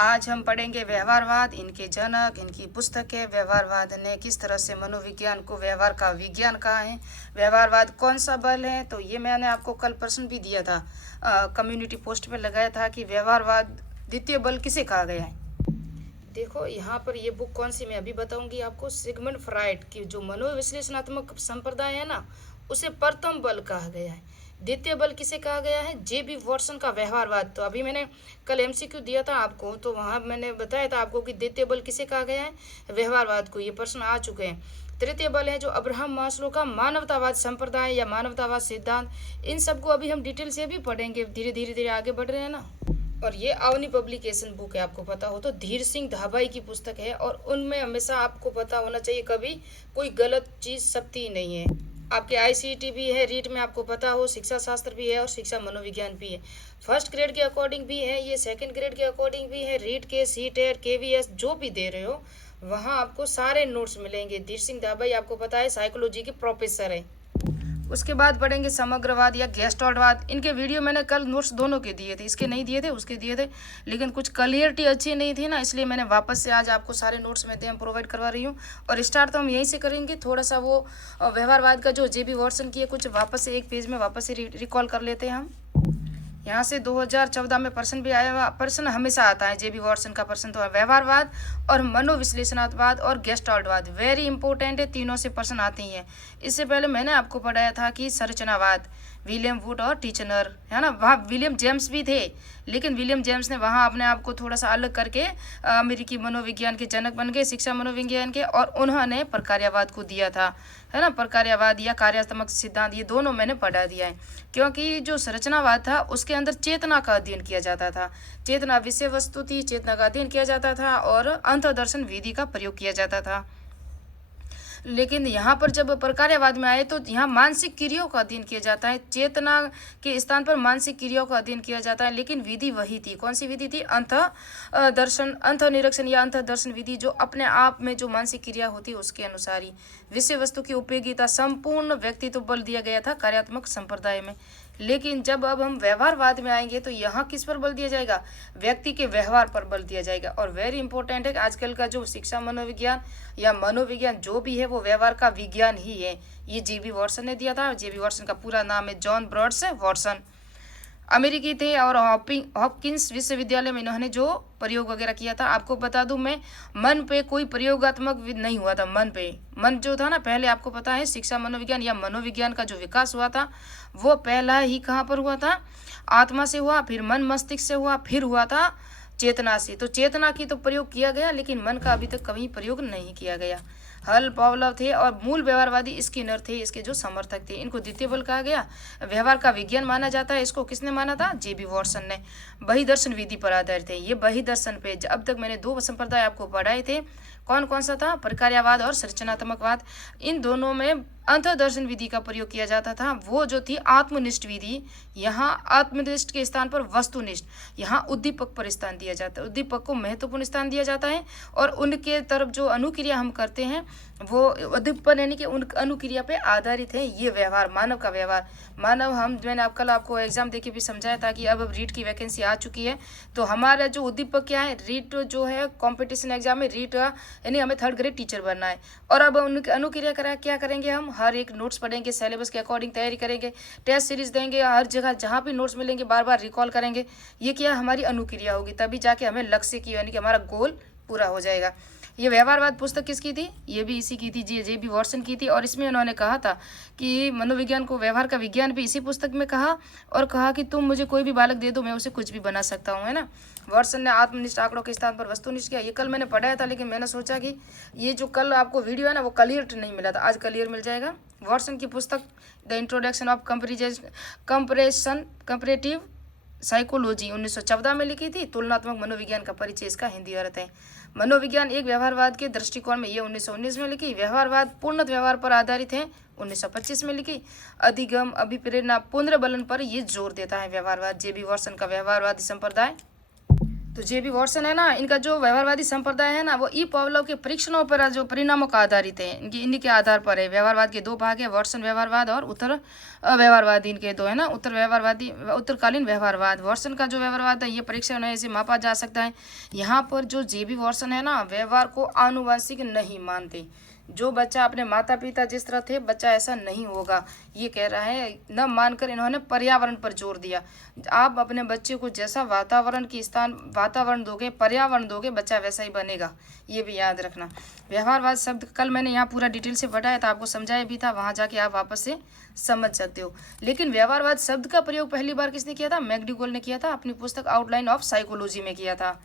आज हम पढ़ेंगे व्यवहारवाद, इनके जनक, इनकी पुस्तकें, व्यवहारवाद ने किस तरह से मनोविज्ञान को व्यवहार का विज्ञान कहा है, व्यवहारवाद कौन सा बल है। तो ये मैंने आपको कल प्रश्न भी दिया था, कम्युनिटी पोस्ट पे लगाया था कि व्यवहारवाद द्वितीय बल किसे कहा गया है। देखो यहाँ पर ये बुक कौन सी मैं अभी बताऊंगी आपको। सिगमंड फ्राइड की जो मनोविश्लेषणात्मक संप्रदाय है ना, उसे प्रथम बल कहा गया है। द्वितीय बल किसे कहा गया है? जे.बी. वॉटसन का व्यवहारवाद। तो अभी मैंने कल एमसीक्यू दिया था आपको, तो वहाँ मैंने बताया था आपको कि द्वितीय बल किसे कहा गया है, व्यवहारवाद को। ये प्रश्न आ चुके हैं। तृतीय बल है जो अब्राहम मास्लो का मानवतावाद संप्रदाय या मानवतावाद सिद्धांत। इन सबको अभी हम डिटेल से भी पढ़ेंगे, धीरे धीरे आगे बढ़ रहे हैं ना। और ये अवनी पब्लिकेशन बुक है, आपको पता हो तो धीर सिंह धाबाई की पुस्तक है। और उनमें हमेशा आपको पता होना चाहिए, कभी कोई गलत चीज सत्य नहीं है। आपके आईसीटी भी है, रीट में आपको पता हो, शिक्षा शास्त्र भी है और शिक्षा मनोविज्ञान भी है। फर्स्ट ग्रेड के अकॉर्डिंग भी है, ये सेकंड ग्रेड के अकॉर्डिंग भी है। रीट के, सीटेट, केवीएस जो भी दे रहे हो वहाँ आपको सारे नोट्स मिलेंगे। धीर सिंह धाबाई आपको पता है साइकोलॉजी के प्रोफेसर है। उसके बाद पढ़ेंगे समग्रवाद या गेस्टॉल्टवाद। इनके वीडियो मैंने कल नोट्स दोनों के दिए थे, इसके नहीं दिए थे, उसके दिए थे, लेकिन कुछ क्लियरिटी अच्छी नहीं थी ना, इसलिए मैंने वापस से आज आपको सारे नोट्स में हम प्रोवाइड करवा रही हूँ। और स्टार्ट तो हम यहीं से करेंगे। थोड़ा सा वो व्यवहारवाद का जो जे.बी. वॉटसन की है, कुछ वापस से एक पेज में वापस से रिकॉल कर लेते हैं हम। यहाँ से 2014 में प्रश्न भी आया हुआ, प्रश्न हमेशा आता है जे.बी. वॉटसन का प्रश्न तो है व्यवहारवाद और मनोविश्लेषणात्मक और गेस्टाल्टवाद। वेरी इंपॉर्टेंट है, तीनों से प्रश्न आते ही हैं। इससे पहले मैंने आपको पढ़ाया था कि संरचनावाद, विलियम वुड और टीचनर, है ना। वहाँ विलियम जेम्स भी थे, लेकिन विलियम जेम्स ने वहाँ अपने आप को थोड़ा सा अलग करके अमेरिकी मनोविज्ञान के जनक बन गए, शिक्षा मनोविज्ञान के। और उन्होंने प्रकार्यवाद को दिया था, है ना। प्रकार्यवाद या कार्यात्मक सिद्धांत, ये दोनों मैंने पढ़ा दिया है। क्योंकि जो संरचनावाद था उसके अंदर चेतना का अध्ययन किया जाता था। चेतना विषय वस्तु थी, चेतना का अध्ययन किया जाता था और अंतर्दर्शन विधि का प्रयोग किया जाता था। लेकिन यहाँ पर जब प्रकार्यवाद में आए तो यहाँ मानसिक क्रियाओं का अध्ययन किया जाता है। चेतना के स्थान पर मानसिक क्रियाओं का अध्ययन किया जाता है, लेकिन विधि वही थी। कौन सी विधि थी? अंत निरीक्षण या अंतर्दर्शन विधि, जो अपने आप में जो मानसिक क्रिया होती है उसके अनुसार ही विषय वस्तु की उपयोगिता, संपूर्ण व्यक्तित्व बल दिया गया था कार्यात्मक संप्रदाय में। लेकिन जब अब हम व्यवहारवाद में आएंगे तो यहाँ किस पर बल दिया जाएगा? व्यक्ति के व्यवहार पर बल दिया जाएगा। और वेरी इंपॉर्टेंट है कि आजकल का जो शिक्षा मनोविज्ञान या मनोविज्ञान जो भी है वो व्यवहार का विज्ञान ही है। ये जे.बी. वॉटसन ने दिया था। जे.बी. वॉटसन का पूरा नाम है जॉन ब्रॉड्स वॉटसन, अमेरिकी थे। और हॉपकिंस विश्वविद्यालय में इन्होंने जो प्रयोग वगैरह किया था। आपको बता दूं मैं, मन पे कोई प्रयोगात्मक नहीं हुआ था। मन जो था ना, पहले आपको पता है शिक्षा मनोविज्ञान या मनोविज्ञान का जो विकास हुआ था वो पहला ही कहाँ पर हुआ था? आत्मा से हुआ, फिर मन मस्तिष्क से हुआ, फिर हुआ था चेतना से। तो चेतना की तो प्रयोग किया गया, लेकिन मन का अभी तक कभी प्रयोग नहीं किया गया। हल पावलव थे और मूल व्यवहारवादी स्किनर थे, इसके जो समर्थक थे। इनको द्वितीय बल कहा गया, व्यवहार का विज्ञान माना जाता है। इसको किसने माना था? जे.बी. वॉटसन ने। बहिदर्शन विधि पर आधारित है ये। बहिदर्शन पे अब तक मैंने दो संप्रदाय आपको पढ़ाए थे। कौन कौन सा था? प्रकार्यवाद और संरचनात्मकवाद। इन दोनों में अंतर्दर्शन विधि का प्रयोग किया जाता था। वो जो थी आत्मनिष्ठ विधि, यहाँ आत्मनिष्ठ के स्थान पर वस्तुनिष्ठ, यहाँ उद्दीपक पर स्थान दिया जाता है। उद्दीपक को महत्वपूर्ण स्थान दिया जाता है और उनके तरफ जो अनुक्रिया हम करते हैं वो उद्दीपन यानी कि उन अनुक्रिया पे आधारित है। ये व्यवहार, मानव का व्यवहार। मानव, मैंने कल आपको एग्जाम देके भी समझाया था कि अब रीट की वैकेंसी आ चुकी है। तो हमारा जो उद्दीपक क्या है? रीट जो है कॉम्पिटिशन एग्जाम में रीट यानी हमें थर्ड ग्रेड टीचर बनना है। और अब उनकी अनुक्रिया क्या करेंगे? हम हर एक नोट्स पढ़ेंगे, सिलेबस के अकॉर्डिंग तैयारी करेंगे, टेस्ट सीरीज देंगे, हर जगह जहाँ भी नोट्स मिलेंगे बार बार रिकॉल करेंगे। ये क्या? हमारी अनुक्रिया होगी, तभी जाके हमें लक्ष्य की यानी कि हमारा गोल पूरा हो जाएगा। ये व्यवहारवाद पुस्तक किसकी थी? ये भी इसी की थी, जे.बी. वॉटसन की थी। और इसमें उन्होंने कहा था कि मनोविज्ञान को व्यवहार का विज्ञान भी इसी पुस्तक में कहा, और कहा कि तुम मुझे कोई भी बालक दे दो, मैं उसे कुछ भी बना सकता हूँ, है ना। वॉटसन ने आत्मनिष्ठ आंकड़ों के स्थान पर वस्तुनिष्ठ किया। ये कल मैंने पढ़ाया था, लेकिन मैंने सोचा कि ये जो कल आपको वीडियो है ना वो क्लियर नहीं मिला था, आज क्लियर मिल जाएगा। वॉटसन की पुस्तक the introduction of comparative psychology 1914 में लिखी थी। तुलनात्मक मनोविज्ञान का परिचय इसका हिंदी अर्थ है। मनोविज्ञान एक व्यवहारवाद के दृष्टिकोण में, ये 1919 में लिखी। व्यवहारवाद पूर्ण व्यवहार पर आधारित है, 1925 में लिखी। अधिगम, अभिप्रेरणा, पुनर्बलन पर ये जोर देता है व्यवहारवाद। जे.बी. वॉटसन का व्यवहारवादी संप्रदाय। तो जे बी वॉटसन है ना, इनका जो व्यवहारवादी संप्रदाय है ना, वो ई पावलोव के परीक्षणों पर जो परिणामों का आधारित है, इन्हीं के आधार पर है। व्यवहारवाद के दो भाग है, वॉटसन व्यवहारवाद और उत्तर व्यवहारवाद, इनके दो है ना, उत्तर व्यवहारवादी उत्तरकालीन व्यवहारवाद। वॉटसन का जो व्यवहारवाद है, ये परीक्षण है, इसे मापा जा सकता है। यहाँ पर जो जे बी वॉटसन है ना, व्यवहार को आनुवंशिक नहीं मानते। जो बच्चा अपने माता पिता जिस तरह थे, बच्चा ऐसा नहीं होगा, ये कह रहा है। न मानकर इन्होंने पर्यावरण पर जोर दिया। आप अपने बच्चे को जैसा वातावरण दोगे, पर्यावरण दोगे, बच्चा वैसा ही बनेगा, ये भी याद रखना। व्यवहारवाद शब्द कल मैंने यहाँ पूरा डिटेल से पढ़ाया था, आपको समझाया भी था, वहाँ जाके आप वापस से समझ सकते हो। लेकिन व्यवहारवाद शब्द का प्रयोग पहली बार किसने किया था? मैकडूगल ने किया था, अपनी पुस्तक आउटलाइन ऑफ साइकोलॉजी में किया था।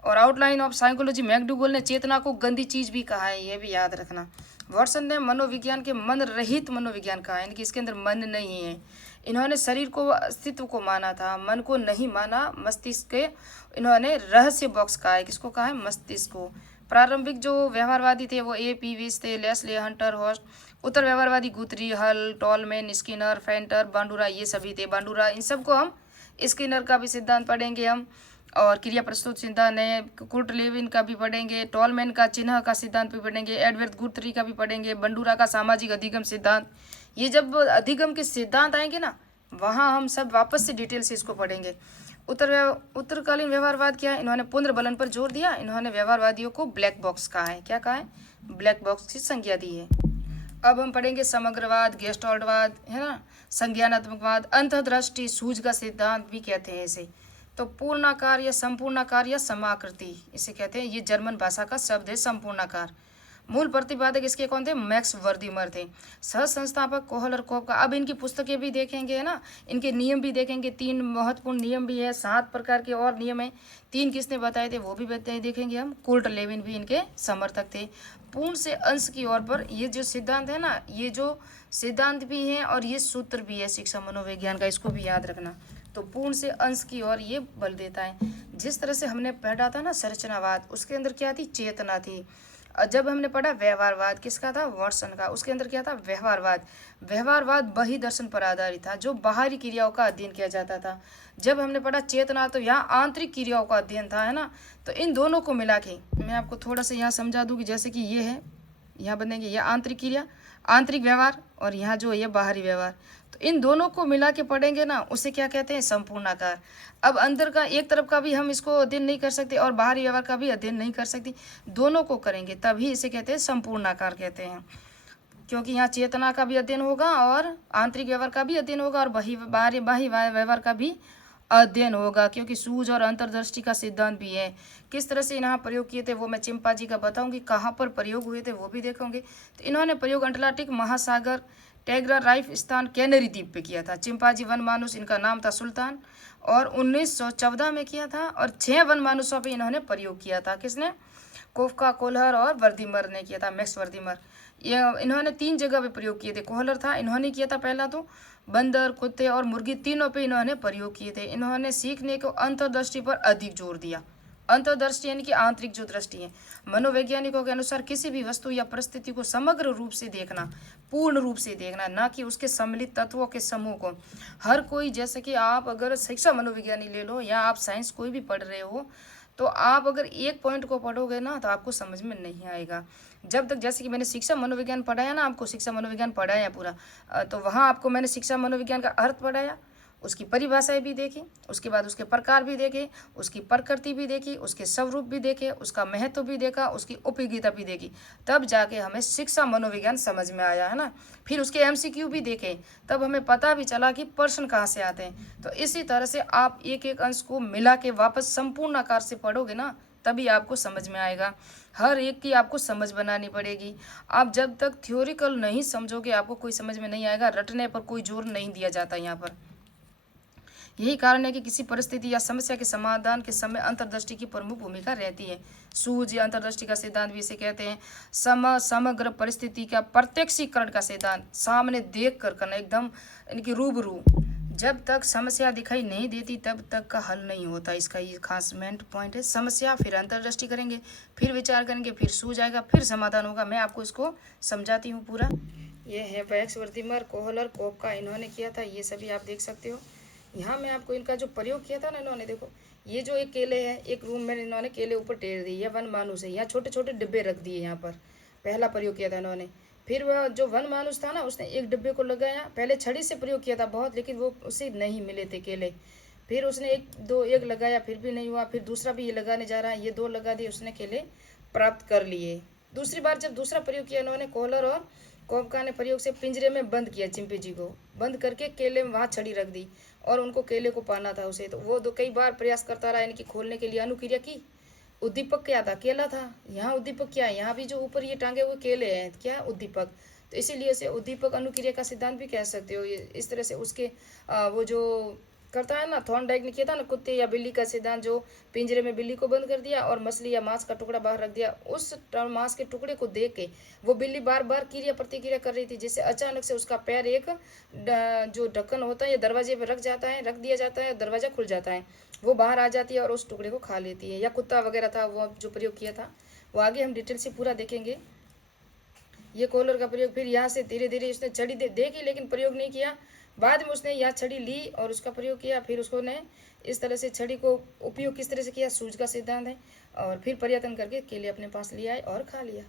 और आउटलाइन ऑफ साइकोलॉजी मैकडूगल ने चेतना को गंदी चीज भी कहा है, ये भी याद रखना। वॉटसन ने मनोविज्ञान के मन रहित मनोविज्ञान कहा है, यानी कि इसके अंदर मन नहीं है। इन्होंने शरीर को अस्तित्व को माना था, मन को नहीं माना। मस्तिष्क के इन्होंने रहस्य बॉक्स कहा है। किसको कहा है? मस्तिष्क को। प्रारंभिक जो व्यवहारवादी थे वो A.P. विस थे, लेस्ली हंटर हॉस्ट। उत्तर व्यवहारवादी गुथरी, हल, टॉलमैन, स्किनर, फेंटर, बांडुरा, ये सभी थे। बांडुरा, इन सबको हम, स्किनर का भी सिद्धांत पढ़ेंगे हम, और क्रिया प्रस्तुत सिद्धांत है। कुर्ट लेविन का भी पढ़ेंगे, टॉलमैन का चिन्ह का सिद्धांत भी पढ़ेंगे, एडवर्ड गुथरी का भी पढ़ेंगे, बंडूरा का सामाजिक अधिगम सिद्धांत। ये जब अधिगम के सिद्धांत आएंगे ना, वहाँ हम सब वापस से डिटेल से इसको पढ़ेंगे। उत्तरकालीन व्यवहारवाद क्या है? इन्होंने पुनर्बलन पर जोर दिया। इन्होंने व्यवहारवादियों को ब्लैक बॉक्स कहा है। क्या कहा है? ब्लैक बॉक्स की संज्ञा दी है। अब हम पढ़ेंगे समग्रवाद, गेस्टाल्टवाद, है ना, संज्ञानात्मकवाद, अंतर्दृष्टि, सूझ का सिद्धांत भी कहते हैं इसे। तो पूर्णाकार या संपूर्णाकार या समाकृति इसे कहते हैं। ये जर्मन भाषा का शब्द है, संपूर्णाकार। मूल प्रतिपादक इसके कौन थे? मैक्स वर्दीमर थे। सह संस्थापक कोहलर कोप का। अब इनकी पुस्तकें भी देखेंगे, है ना, इनके नियम भी देखेंगे। 3 महत्वपूर्ण नियम भी है, 7 प्रकार के और नियम है। 3 किसने बताए थे वो भी देखेंगे हम। कुर्ट लेविन भी इनके समर्थक थे। पूर्ण से अंश की ओर पर ये जो सिद्धांत है ना, ये जो सिद्धांत भी है और ये सूत्र भी है शिक्षा मनोविज्ञान का, इसको भी याद रखना। तो पूर्ण से अंश की ओर ये बल देता है। जिस तरह से हमने पढ़ा था ना संरचनावाद, उसके अंदर क्या थी? चेतना थी। और जब हमने पढ़ा व्यवहारवाद, किसका था? वॉटसन का, उसके अंदर क्या था? व्यवहारवाद। व्यवहारवाद बही दर्शन पर आधारित था, जो बाहरी क्रियाओं का अध्ययन किया जाता था। जब हमने पढ़ा चेतना, तो यहाँ आंतरिक क्रियाओं का अध्ययन था, है ना। तो इन दोनों को मिला के मैं आपको थोड़ा सा यहाँ समझा दूँ कि जैसे कि ये है, यहाँ बनेंगे ये आंतरिक क्रिया, आंतरिक व्यवहार, और यहाँ जो है ये बाहरी व्यवहार। तो इन दोनों को मिला के पढ़ेंगे ना, उसे क्या कहते हैं? संपूर्णाकार। अब अंदर का एक तरफ का भी हम इसको अध्ययन नहीं कर सकते और बाहरी व्यवहार का भी अध्ययन नहीं कर सकते, दोनों को करेंगे तभी इसे कहते हैं संपूर्णाकार कहते हैं। क्योंकि यहाँ चेतना का भी अध्ययन होगा और आंतरिक व्यवहार का भी अध्ययन होगा और बाहरी व्यवहार का भी अध्ययन होगा, क्योंकि सूझ और अंतर्दृष्टि का सिद्धांत भी है। किस तरह से यहाँ प्रयोग किए थे वो मैं चिंपांजी का बताऊंगी, कहाँ पर प्रयोग हुए थे वो भी देखोगे। तो इन्होंने प्रयोग अटलांटिक महासागर, टेग्रा राइफ स्थान, कैनरी द्वीप पे किया था। चिंपांजी वन मानुस, इनका नाम था सुल्तान, और 1914 में किया था। और 6 वन मानुसों पे इन्होंने प्रयोग किया था। किसने? कोफका, कोहलर और वर्दीमर ने किया था, मैक्स वर्दीमर। ये इन्होंने 3 जगह पे प्रयोग किए थे। कोहलर था, इन्होंने किया था पहला, तो बंदर, कुत्ते और मुर्गी, तीनों पे इन्होंने प्रयोग किए थे। इन्होंने सीखने को अंतर्दृष्टि पर अधिक जोर दिया। अंतर्दृष्टि यानी कि आंतरिक जो दृष्टि है। मनोवैज्ञानिकों के अनुसार किसी भी वस्तु या परिस्थिति को समग्र रूप से देखना, पूर्ण रूप से देखना, ना कि उसके सम्मिलित तत्वों के समूह को। हर कोई, जैसे कि आप अगर शिक्षा मनोविज्ञानी ले लो या आप साइंस कोई भी पढ़ रहे हो, तो आप अगर एक पॉइंट को पढ़ोगे ना तो आपको समझ में नहीं आएगा। जब तक, जैसे कि मैंने शिक्षा मनोविज्ञान पढ़ाया ना, आपको शिक्षा मनोविज्ञान पढ़ाया पूरा, तो वहाँ आपको मैंने शिक्षा मनोविज्ञान का अर्थ पढ़ाया, उसकी परिभाषाएं भी देखी, उसके बाद उसके प्रकार भी देखे, उसकी प्रकृति भी देखी, उसके स्वरूप भी देखे, उसका महत्व भी देखा, उसकी उपयोगिता भी देखी, तब जाके हमें शिक्षा मनोविज्ञान समझ में आया, है ना। फिर उसके MCQ भी देखे, तब हमें पता भी चला कि प्रश्न कहाँ से आते हैं। तो इसी तरह से आप एक एक अंश को मिला के वापस संपूर्ण आकार से पढ़ोगे ना, तभी आपको समझ में आएगा। हर एक की आपको समझ बनानी पड़ेगी। आप जब तक थ्योरिकल नहीं समझोगे आपको कोई समझ में नहीं आएगा। रटने पर कोई जोर नहीं दिया जाता यहाँ पर। यही कारण है कि किसी परिस्थिति या समस्या के समाधान के समय अंतर्दृष्टि की प्रमुख भूमिका रहती है। सूझ या अंतर्दृष्टि का सिद्धांत भी इसे कहते हैं। समग्र परिस्थिति का प्रत्यक्षीकरण का सिद्धांत, सामने देख कर करना, एकदम इनकी रूबरू। जब तक समस्या दिखाई नहीं देती तब तक का हल नहीं होता। इसका ये खास मेन पॉइंट है। समस्या, फिर अंतर्दृष्टि करेंगे, फिर विचार करेंगे, फिर सूझ आएगा, फिर समाधान होगा। मैं आपको इसको समझाती हूँ पूरा। ये है मैक्स वर्दीमर, कोहलर, कोपका, इन्होंने किया था। ये सभी आप देख सकते हो। यहाँ मैं आपको इनका जो प्रयोग किया था ना इन्होंने, देखो ये जो एक केले हैं, एक रूम में इन्होंने केले ऊपर टेर दिए, यह वन मानुष है। यहाँ छोटे छोटे डिब्बे रख दिए, यहाँ पर पहला प्रयोग किया था इन्होंने। फिर वह जो वन मानुष था ना, उसने एक डिब्बे को लगाया, पहले छड़ी से प्रयोग किया था बहुत, लेकिन वो उसे नहीं मिले थे केले। फिर उसने एक लगाया, फिर भी नहीं हुआ, फिर दूसरा भी ये लगाने जा रहा है, ये 2 लगा दिए, उसने केले प्राप्त कर लिए। दूसरी बार जब दूसरा प्रयोग किया इन्होंने, कोहलर और कोपका ने प्रयोग से पिंजरे में बंद किया चिंपैंजी को, बंद करके केले में वहाँ छड़ी रख दी और उनको केले को पाना था उसे। तो वो कई बार प्रयास करता रहा इनकी खोलने के लिए, अनुक्रिया की। उद्दीपक क्या था? केला था। यहाँ उद्दीपक क्या है? यहाँ भी जो ऊपर ये टांगे हुए केले हैं, क्या? उद्दीपक। तो इसीलिए इसे उद्दीपक अनुक्रिया का सिद्धांत भी कह सकते हो। इस तरह से उसके वो जो करता है ना, थॉर्नडाइक ने किया था ना, कुत्ते या बिल्ली का सिद्धांत, जो पिंजरे में बिल्ली को बंद कर दिया और मछली या मांस का टुकड़ा बाहर रख दिया। उस मांस के टुकड़े को देख के वो बिल्ली बार बार क्रिया प्रतिक्रिया कर रही थी, जिससे अचानक से उसका पैर एक जो ढक्कन होता है या दरवाजे पर रख दिया जाता है, दरवाजा खुल जाता है, वो बाहर आ जाती है और उस टुकड़े को खा लेती है। या कुत्ता वगैरह था वो जो प्रयोग किया था, वो आगे हम डिटेल से पूरा देखेंगे। ये कॉलर का प्रयोग, फिर यहाँ से धीरे धीरे उसने छड़ी देखी लेकिन प्रयोग नहीं किया। बाद में उसने यह छड़ी ली और उसका प्रयोग किया। फिर उसको ने इस तरह से छड़ी को उपयोग किस तरह से किया, सूज का सिद्धांत है। और फिर प्रयत्न करके केले अपने पास ले आए और खा लिया।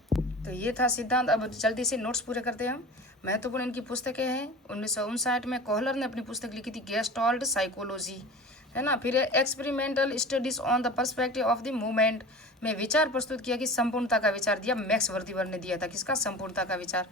तो ये था सिद्धांत। अब जल्दी से नोट्स पूरे करते हैं हम। महत्वपूर्ण इनकी पुस्तकें हैं। 1959 में कोहलर ने अपनी पुस्तक लिखी थी गेस्टाल्ट साइकोलॉजी, है ना। फिर experimental studies on the perspective of the movement में विचार प्रस्तुत किया कि संपूर्णता का विचार दिया, मैक्स वर्दीवर ने दिया था। किसका? संपूर्णता का विचार।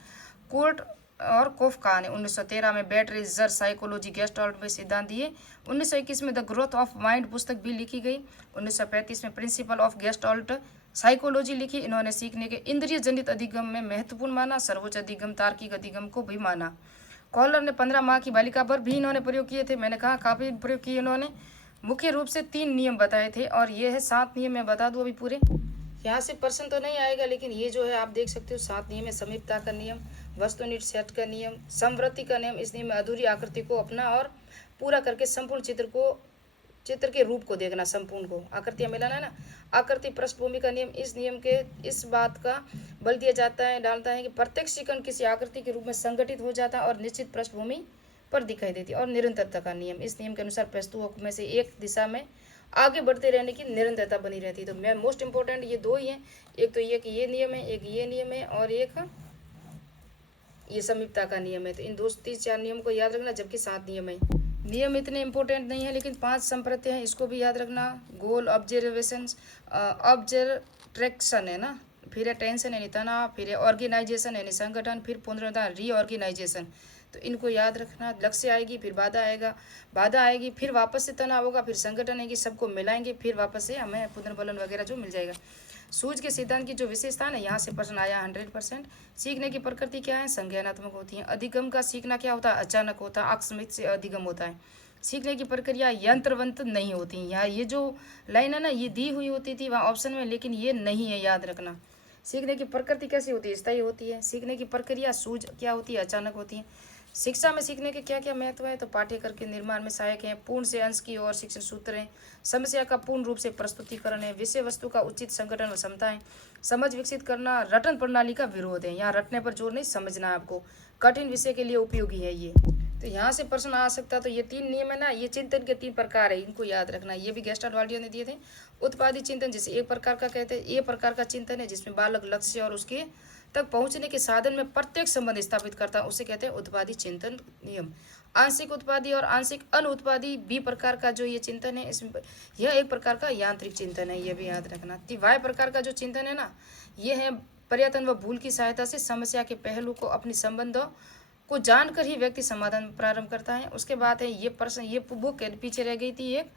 कोर्ट और कोफका ने 1913 में बैटरी जर साइकोलॉजी गेस्टाल्ट में सिद्धांत दिए। 1921 में द ग्रोथ ऑफ माइंड पुस्तक भी लिखी गई। 1935 में प्रिंसिपल ऑफ गेस्टाल्ट साइकोलॉजी लिखी। इन्होंने सीखने के इंद्रिय जनित अधिगम में महत्वपूर्ण माना, सर्वोच्च अधिगम तार्किक अधिगम को भी माना। कॉलर ने 15 माह की बालिका पर भी इन्होंने प्रयोग किए थे। मैंने कहा काफ़ी प्रयोग किए इन्होंने। मुख्य रूप से 3 नियम बताए थे और ये है 7 नियम। मैं बता दूं अभी पूरे। यहाँ से प्रश्न तो नहीं आएगा, लेकिन ये जो है आप देख सकते हो 7 नियम है। समीपता का नियम, वस्तुनिष्ठ सेट का नियम, समवृत्ति का नियम। इस नियम में अधूरी आकृति को अपना और पूरा करके संपूर्ण चित्र के रूप को देखना, संपूर्ण को आकृतियां मिलाना है ना। आकृति पृष्ठभूमि का नियम, इस नियम के इस बात का बल दिया डालता है कि प्रत्येक शिकन किसी आकृति के रूप में संगठित हो जाता है और निश्चित पृष्ठभूमि पर दिखाई देती है। और निरंतरता का नियम, इस नियम के अनुसार वस्तुओं में से एक दिशा में आगे बढ़ते रहने की निरंतरता बनी रहती है। तो मैं मोस्ट इंपॉर्टेंट ये 2 ही हैं। एक तो ये कि ये नियम है, एक ये नियम है, और एक ये समीपता का नियम है। तो इन 2-3-4 नियम को याद रखना, जबकि 7 नियम है। नियम इतने इंपॉर्टेंट नहीं है, लेकिन 5 संप्रत्यय हैं, इसको भी याद रखना। गोल, ऑब्जर्वेशन, ऑब्जर्ट्रैक्शन है ना, फिर है टेंशन यानी तनाव, फिर है ऑर्गेनाइजेशन यानी संगठन, फिर पुनरुत्थान रीऑर्गेनाइजेशन। तो इनको याद रखना। लक्ष्य आएगी, फिर बाधा आएगी, फिर वापस से तनाव होगा, फिर संगठन आएगी, सबको मिलाएंगे, फिर वापस से हमें पुनर्बलन वगैरह जो मिल जाएगा। सूझ के सिद्धांत की जो विशेषता है, यहाँ से प्रश्न आया 100%। सीखने की प्रकृति क्या है? संज्ञानात्मक होती है। अधिगम का सीखना क्या होता है? अचानक होता है, आकस्मिक से अधिगम होता है। सीखने की प्रक्रिया यंत्रवंत नहीं होती। यहाँ ये जो लाइन है ना, ये दी हुई होती थी वहाँ ऑप्शन में, लेकिन ये नहीं है, याद रखना। सीखने की प्रकृति कैसी होती है? स्थायी होती है। सीखने की प्रक्रिया सूझ क्या होती है? अचानक होती है। शिक्षा में सीखने के क्या क्या महत्व है? तो पाठ्यक्रम के निर्माण में सहायक है, पूर्ण से अंश की ओर शिक्षण सूत्र है, समस्या का पूर्ण रूप से प्रस्तुतिकरण है, विषय वस्तु का उचित संगठन व क्षमता है, समझ विकसित करना, रटन प्रणाली का विरोध है। यहाँ रटने पर जोर नहीं, समझना है आपको। कठिन विषय के लिए उपयोगी है ये। तो यहाँ से प्रश्न आ सकता, तो ये 3 नियम है ना, ये चिंतन के 3 प्रकार है, इनको याद रखना। ये भी गेस्टाल्ट ने दिए थे। उत्पादी चिंतन, जिसे एक प्रकार का कहते हैं, ये प्रकार का चिंतन है जिसमें बालक लक्ष्य और उसके तक पहुंचने के साधन में प्रत्येक संबंध स्थापित करता है, उसे कहते हैं उत्पादी चिंतन नियम। आंशिक उत्पादी और आंशिक अनुत्पादी बी प्रकार का जो ये चिंतन है, इसमें यह एक प्रकार का यांत्रिक चिंतन है, ये भी याद रखना। वाय प्रकार का जो चिंतन है ना, ये है पर्यटन व भूल की सहायता से समस्या के पहलू को अपनी संबंधों को जानकर ही व्यक्ति समाधान प्रारंभ करता है। उसके बाद है ये प्रश्न, ये बुक पीछे रह गई थी, एक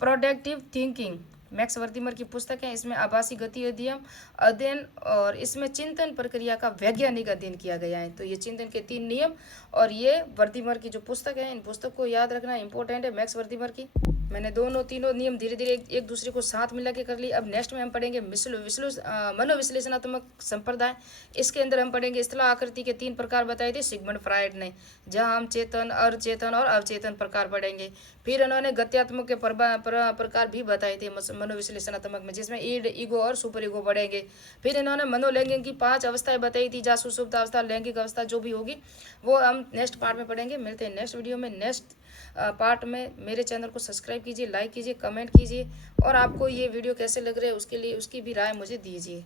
प्रोडक्टिव थिंकिंग, मैक्स वर्दीमर की पुस्तक है। इसमें आभासी गति अध्ययन और इसमें चिंतन प्रक्रिया का वैज्ञानिक अध्ययन किया गया है। तो ये चिंतन के 3 नियम और ये वर्दीमर की जो पुस्तक है, इन पुस्तक को याद रखना इंपॉर्टेंट है, मैक्स वर्दीमर की। मैंने तीनों नियम धीरे धीरे एक दूसरे को साथ मिला के कर ली। अब नेक्स्ट में हम पढ़ेंगे मनोविश्लेषणात्मक संप्रदाय। इसके अंदर हम पढ़ेंगे स्थल आकृति के 3 प्रकार बताए थे सिगमंड फ्रायड ने, जहाँ हम चेतन, अचेतन और अवचेतन प्रकार पढ़ेंगे। फिर उन्होंने गत्यात्मक के प्रकार भी बताए थे मनोविश्लेषणात्मक में, जिसमें ईगो और सुपर ईगो पढ़ेंगे। फिर इन्होंने मनोलैंगिक की 5 अवस्थाएं बताई थी, जहाँ सुषुप्त अवस्था, लैंगिक अवस्था जो भी होगी वो हम नेक्स्ट पार्ट में पढ़ेंगे। मिलते हैं नेक्स्ट वीडियो में नेक्स्ट पार्ट में मेरे चैनल को सब्सक्राइब कीजिए, लाइक कीजिए, कमेंट कीजिए और आपको ये वीडियो कैसे लग रहे हैं उसके लिए उसकी भी राय मुझे दीजिए।